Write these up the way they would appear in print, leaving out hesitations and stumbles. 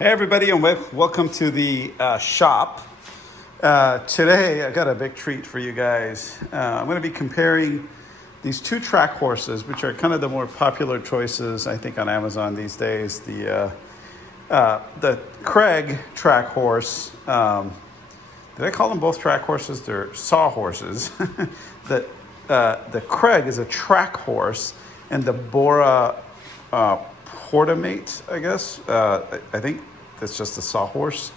Hey everybody, and welcome to the shop. Today I got a big treat for you guys. I'm going to be comparing these two track horses, which are kind of the more popular choices I think on Amazon these days. The Kreg Track Horse. Did I call them both track horses? They're saw horses. the Kreg is a track horse, and the Bora Portability, I guess. I think that's just a sawhorse.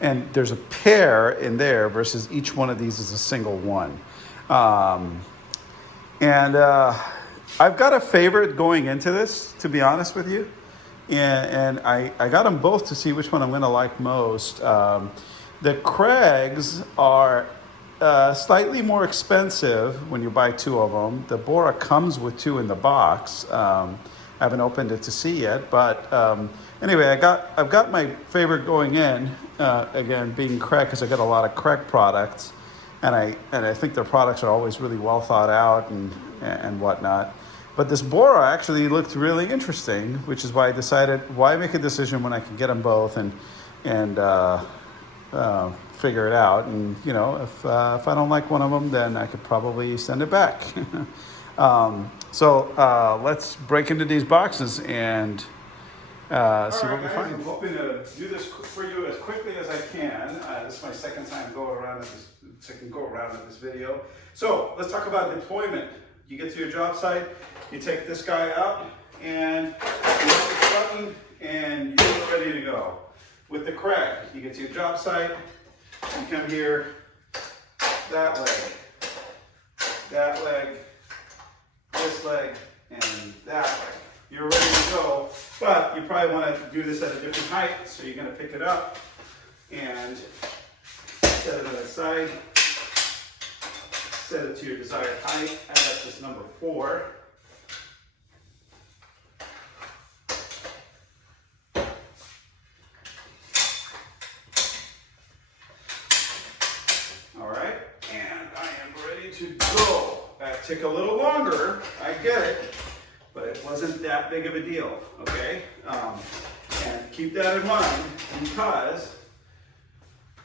And there's a pair in there versus each one of these is a single one. I've got a favorite going into this, to be honest with you. And I got them both to see which one I'm going to like most. The Kregs are slightly more expensive when you buy two of them. The Bora comes with two in the box. I haven't opened it to see yet, but anyway, I've got my favorite going in. Again, being Kreg, because I got a lot of Kreg products, and I think their products are always really well thought out and whatnot. But this Bora actually looked really interesting, which is why I decided, why make a decision when I can get them both and figure it out. And you know, if I don't like one of them, then I could probably send it back. So let's break into these boxes and see what we find. I'm hoping to do this for you as quickly as I can. This is my second go around at this video. So let's talk about deployment. You get to your job site, you take this guy out, and you hit this button, and you're ready to go. With the Kreg, you get to your job site, you come here, that leg, this leg, and that leg. You're ready to go, but you probably want to do this at a different height, so you're going to pick it up and set it on its side, set it to your desired height, and that's just number 4. All right, and I am ready to go. That took a little longer, I get it, but it wasn't that big of a deal, okay? And keep that in mind, because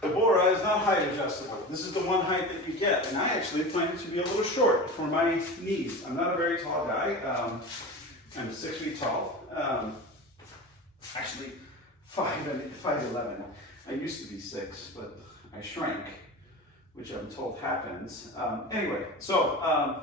the Bora is not height adjustable. This is the one height that you get, and I actually find it to be a little short for my knees. I'm not a very tall guy. I'm 6 feet tall. Actually, 5'11". I used to be 6, but I shrank, which I'm told happens. Anyway, so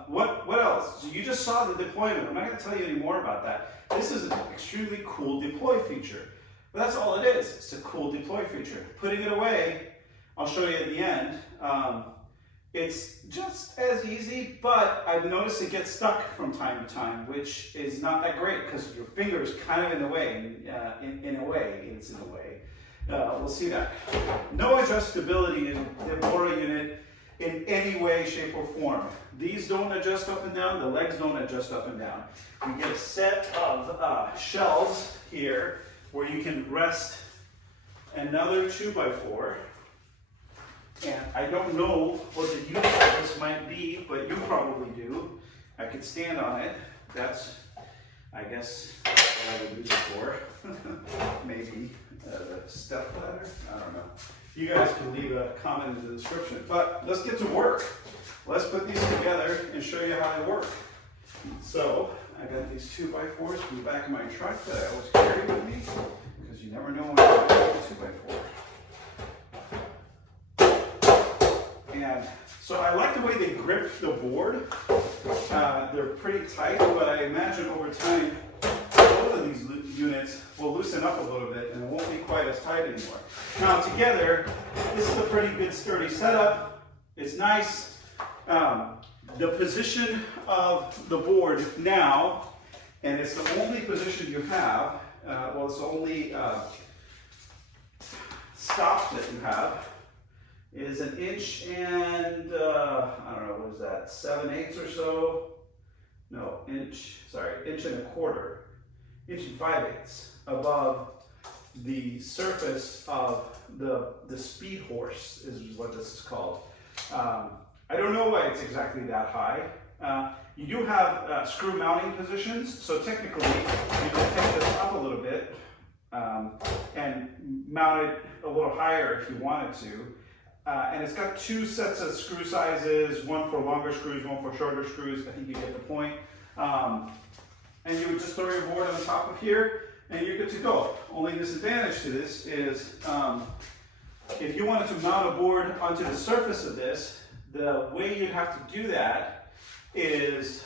what else? So you just saw the deployment. I'm not going to tell you any more about that. This is an extremely cool deploy feature. But that's all it is. It's a cool deploy feature. Putting it away, I'll show you at the end. It's just as easy, but I've noticed it gets stuck from time to time, which is not that great because your finger is kind of in the way. In a way, it's in the way. We'll see that. No adjustability in the Bora unit in any way, shape, or form. These don't adjust up and down. The legs don't adjust up and down. You get a set of shelves here where you can rest another 2x4. And I don't know what the use of this might be, but you probably do. I could stand on it. That's, I guess, what I would use it for. Maybe a step ladder. I don't know. You guys can leave a comment in the description. But let's get to work. Let's put these together and show you how they work. So I got these 2x4s from the back of my truck that I always carry with me, because you never know when I'm going to use a 2x4. And so I like the way they grip the board. They're pretty tight, but I imagine over time both of these units will loosen up a little bit and it won't be quite as tight anymore. Now together, this is a pretty good sturdy setup. It's nice. The position of the board now, and it's the only position you have, well, it's the only stop that you have, is 1 inch and, I don't know, what is that, 7/8 or so? No, inch and 1/4, 1 5/8 above the surface of the Speedhorse is what this is called. I don't know why it's exactly that high. You do have screw mounting positions, so technically you can take this up a little bit and mount it a little higher if you wanted to. And it's got two sets of screw sizes, one for longer screws, one for shorter screws. I think you get the point. And you would just throw your board on top of here and you're good to go. Only disadvantage to this is if you wanted to mount a board onto the surface of this, the way you'd have to do that is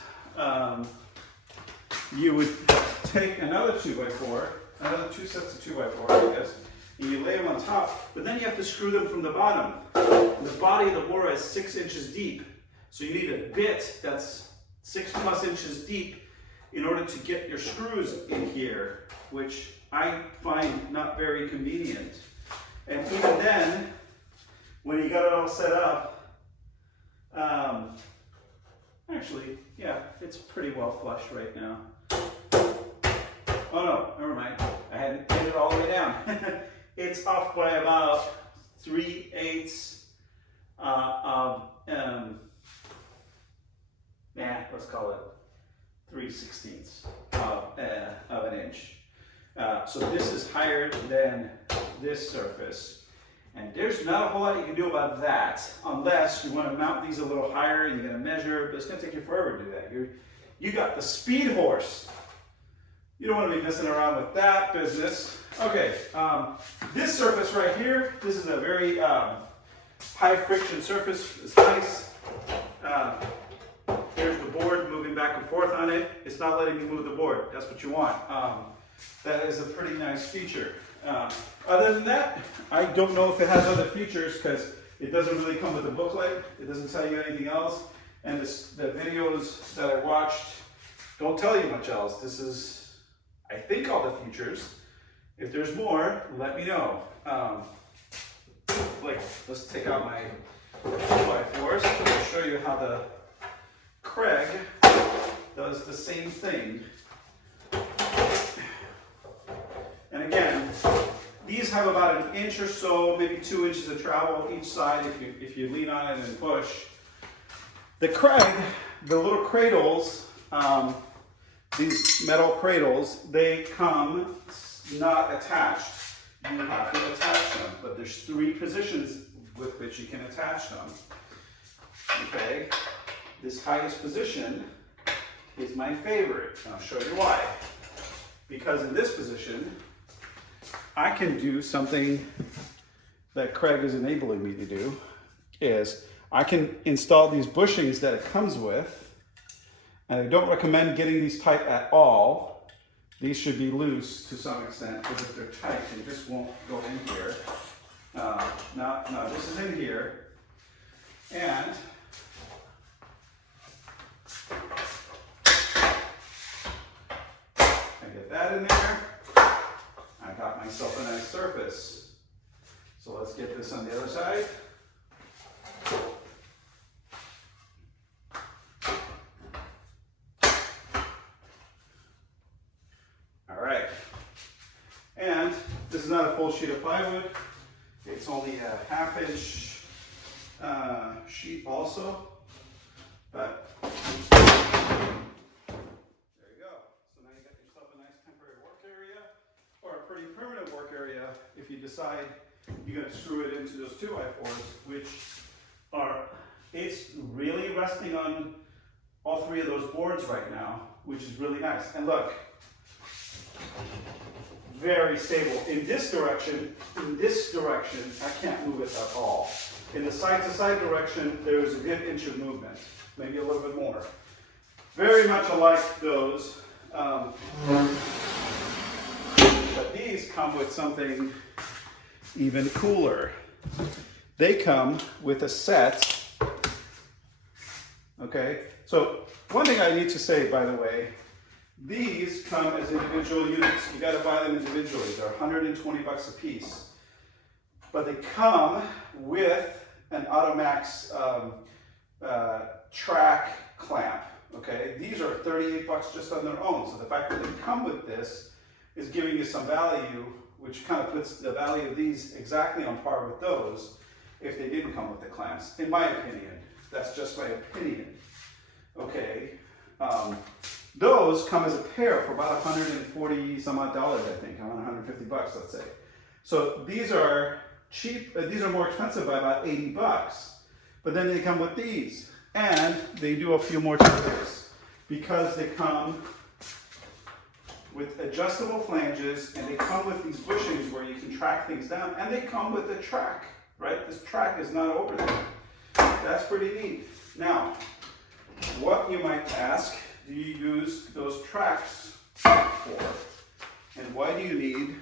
you would take another 2x4, another two sets of 2x4, I guess, and you lay them on top, but then you have to screw them from the bottom. The body of the Bora is 6 inches deep, so you need a bit that's 6+ inches deep in order to get your screws in here, which I find not very convenient. And even then, when you got it all set up, actually, yeah, it's pretty well flush right now. Oh no, never mind. I hadn't get it all the way down. It's off by about 3/8 of, let's call it 3/16 of an inch. So this is higher than this surface. And there's not a whole lot you can do about that unless you want to mount these a little higher and you're going to measure, but it's going to take you forever to do that. You got the Speedhorse. You don't want to be messing around with that business. Okay, this surface right here, this is a very high friction surface. It's nice. Here's the board moving back and forth on it. It's not letting me move the board. That's what you want. That is a pretty nice feature. Other than that, I don't know if it has other features because it doesn't really come with a booklet. It doesn't tell you anything else. And the videos that I watched don't tell you much else. This is, I think, all the features. If there's more, let me know. Let's take out my 2x4s and show you how the Kreg does the same thing. And again, these have about 1 inch or so, maybe 2 inches of travel each side if you lean on it and push. The Kreg, the little cradles, these metal cradles, they come not attached. You have to attach them, but there's 3 positions with which you can attach them. Okay, this highest position is my favorite, and I'll show you why. Because in this position, I can do something that Kreg is enabling me to do, is I can install these bushings that it comes with, and I don't recommend getting these tight at all. These should be loose to some extent, because if they're tight, they just won't go in here. No, this is in here, and I get that in there. I got myself a nice surface. So let's get this on the other side. All right. And this is not a full sheet of plywood. It's only a 1/2 inch sheet also. But there you go. So now you got yourself a nice temporary work area, or a pretty permanent work area if you decide you're going to screw it into those 2x4s, which are, it's really resting on all 3 of those boards right now, which is really nice. And look, very stable. In this direction, I can't move it at all. In the side-to-side direction, there is a good inch of movement, maybe a little bit more. Very much alike those. But these come with something even cooler. They come with a set. Okay, so one thing I need to say, by the way, these come as individual units. You got to buy them individually. They're $120 a piece. But they come with an Automax track clamp. Okay, these are $38 just on their own. So the fact that they come with this is giving you some value, which kind of puts the value of these exactly on par with those if they didn't come with the clamps, in my opinion. That's just my opinion. Okay, those come as a pair for about $140 some odd, I think, around $150, let's say. So these are cheap, these are more expensive by about 80 bucks. But then they come with these, and they do a few more tricks because they come with adjustable flanges, and they come with these bushings where you can track things down, and they come with a track, right? This track is not over there. That's pretty neat. Now, what you might ask, do you use those tracks for? And why do you need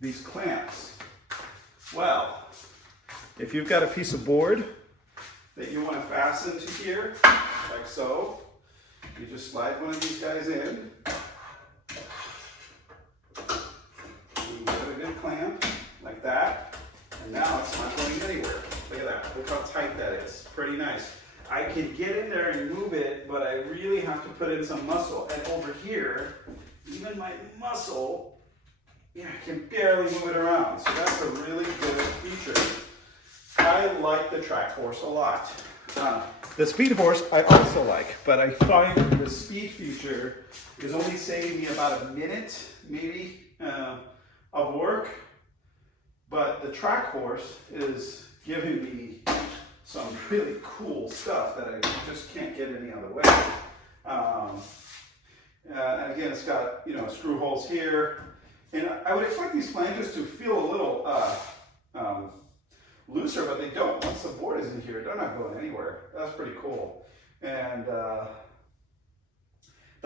these clamps? Well, if you've got a piece of board that you want to fasten to here, like so, you just slide one of these guys in. You put a good clamp, like that, and now it's not going anywhere. Look at that, look how tight that is, pretty nice. I can get in there and move it, but I really have to put in some muscle. And over here, even my muscle, yeah, I can barely move it around. So that's a really good feature. I like the Track Horse a lot. The Speedhorse I also like, but I find the speed feature is only saving me about a minute, maybe, of work. But the Track Horse is giving me some really cool stuff that I just can't get any other way. And again, it's got, you know, screw holes here. And I would expect these flanges to feel a little looser, but they don't. Once the board is in here, they're not going anywhere. That's pretty cool. And the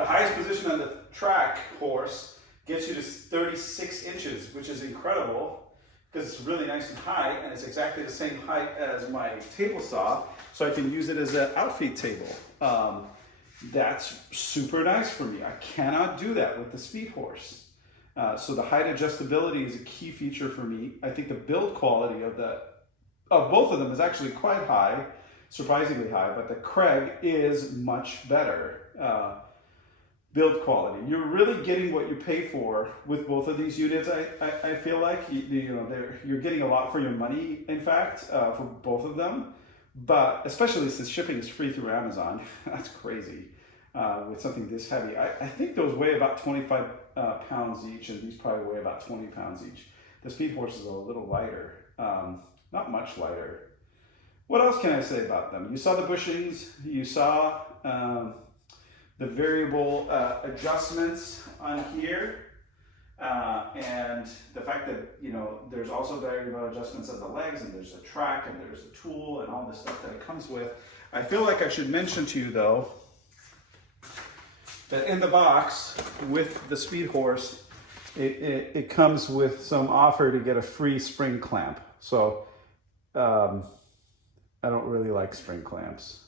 highest position on the Track Horse gets you to 36 inches, which is incredible because it's really nice and high, and it's exactly the same height as my table saw, so I can use it as an outfeed table. That's super nice for me. I cannot do that with the Speedhorse. So the height adjustability is a key feature for me. I think the build quality of both of them is actually quite high, surprisingly high, but the Kreg is much better build quality. You're really getting what you pay for with both of these units. I feel like you're getting a lot for your money, in fact, for both of them. But especially since shipping is free through Amazon, that's crazy with something this heavy. I think those weigh about 25 pounds each, and these probably weigh about 20 pounds each. The Speedhorse is a little lighter, not much lighter. What else can I say about them? You saw the bushings, you saw the variable adjustments on here, and the fact that, you know, there's also variable adjustments of the legs, and there's a track, and there's a tool, and all the stuff that it comes with. I feel like I should mention to you, though, that in the box with the Speedhorse, it comes with some offer to get a free spring clamp. So I don't really like spring clamps,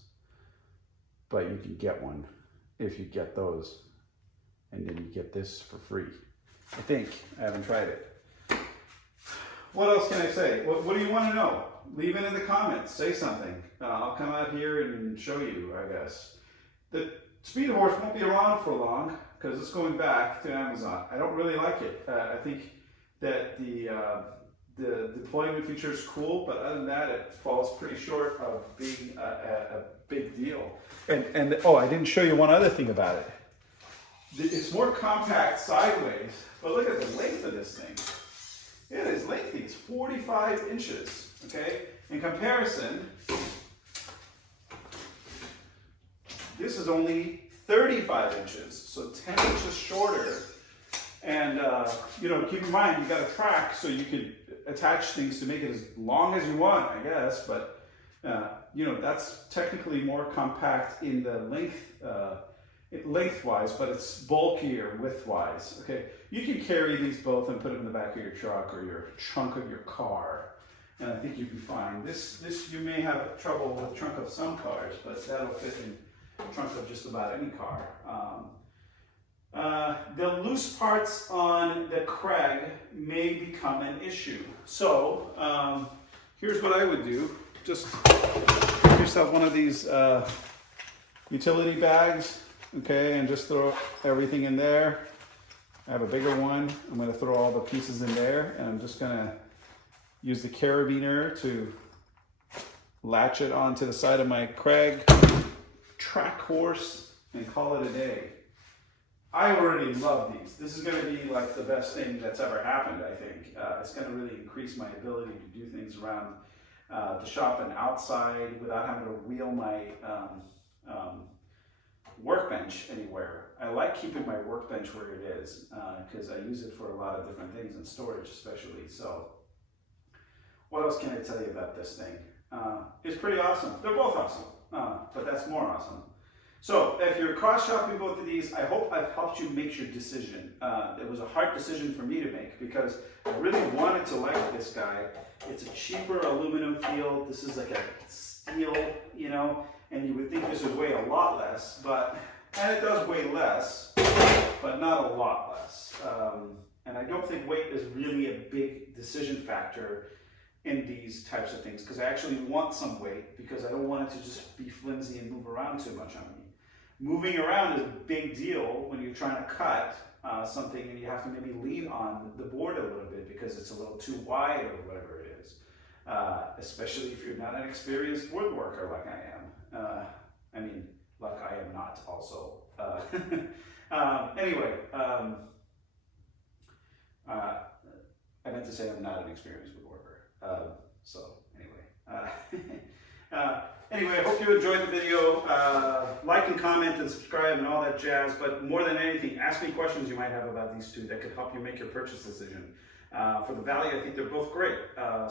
but you can get one if you get those, and then you get this for free. I think. I haven't tried it. What else can I say? What do you want to know? Leave it in the comments. Say something. I'll come out here and show you, I guess. The Speedhorse won't be around for long because it's going back to Amazon. I don't really like it. I think that the deployment feature is cool, but other than that, it falls pretty short of being a big deal. And oh, I didn't show you one other thing about it. It's more compact sideways, but look at the length of this thing. It is lengthy. It's 45 inches. Okay. In comparison, this is only 35 inches, so 10 inches shorter. And you know, keep in mind, you got a track, so you could attach things to make it as long as you want, I guess. But you know, that's technically more compact in the lengthwise, but it's bulkier widthwise. Okay, you can carry these both and put them in the back of your truck or your trunk of your car, and I think you'd be fine. This you may have trouble with the trunk of some cars, but that'll fit in the trunk of just about any car. The loose parts on the Kreg may become an issue. So here's what I would do. Just get yourself one of these utility bags, okay, and just throw everything in there. I have a bigger one. I'm going to throw all the pieces in there, and I'm just going to use the carabiner to latch it onto the side of my Kreg Track Horse and call it a day. I already love these. This is going to be like the best thing that's ever happened, I think. It's going to really increase my ability to do things around the shop and outside without having to wheel my workbench anywhere. I like keeping my workbench where it is because I use it for a lot of different things and storage especially. So what else can I tell you about this thing? It's pretty awesome. They're both awesome, but that's more awesome. So if you're cross-shopping both of these, I hope I've helped you make your decision. It was a hard decision for me to make because I really wanted to like this guy. It's a cheaper aluminum feel. This is like a steel, you know, and you would think this would weigh a lot less, and it does weigh less, but not a lot less. And I don't think weight is really a big decision factor in these types of things because I actually want some weight because I don't want it to just be flimsy and move around too much on me. Moving around is a big deal when you're trying to cut something and you have to maybe lean on the board a little bit because it's a little too wide or whatever it is. Especially if you're not an experienced woodworker like I am. I mean, like I am not also. Anyway, I meant to say I'm not an experienced woodworker. So anyway. Anyway, I hope you enjoyed the video. Like and comment and subscribe and all that jazz. But more than anything, ask me questions you might have about these two that could help you make your purchase decision. For the value, I think they're both great. I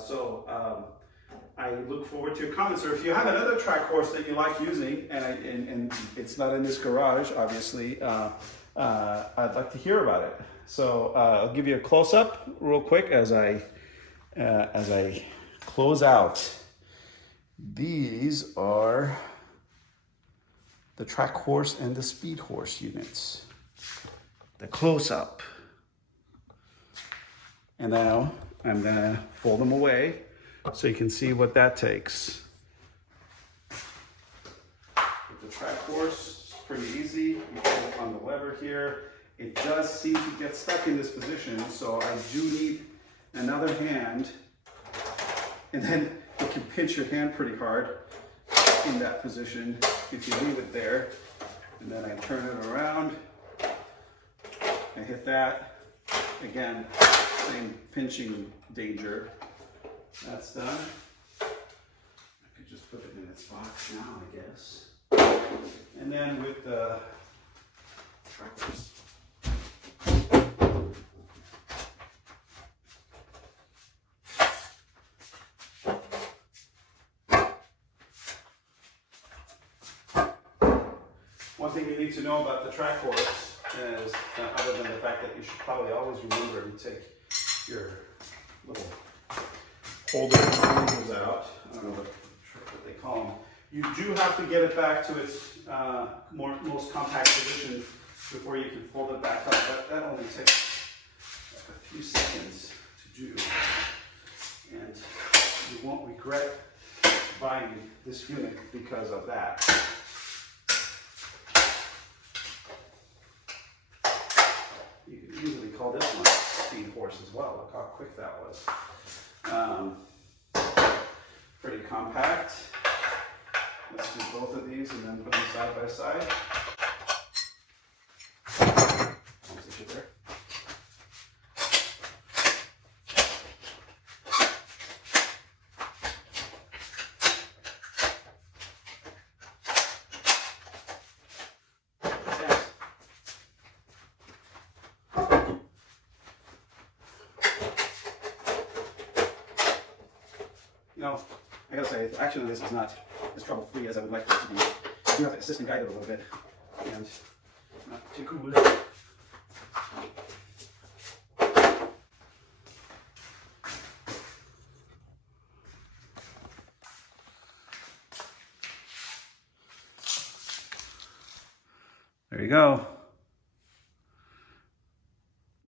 look forward to your comments. Or if you have another track horse that you like using, and it's not in this garage, obviously, I'd like to hear about it. So I'll give you a close-up real quick as I close out. These are the Track Horse and the Speedhorse units. The close-up. And now I'm gonna fold them away so you can see what that takes. With the Track Horse, it's pretty easy. You pull on the lever here. It does seem to get stuck in this position, so I do need another hand. And then you can pinch your hand pretty hard in that position if you leave it there. And then I turn it around. I hit that. Again, same pinching danger. That's done. I could just put it in its box now, I guess. And then with the Track Horse. One thing you need to know about the Track Horse is, other than the fact that you should probably always remember to take your little holder handles out, I don't know what they call them, you do have to get it back to its most compact position before you can fold it back up, but that only takes like a few seconds to do, and you won't regret buying this unit because of that. You could easily call this one Speedhorse as well. Look how quick that was. Pretty compact. Let's do both of these and then put them side by side. There. You know, I gotta say, actually this is not as trouble-free as I would like it to be. I do have to assist and guide it a little bit, and not too cool. There you go.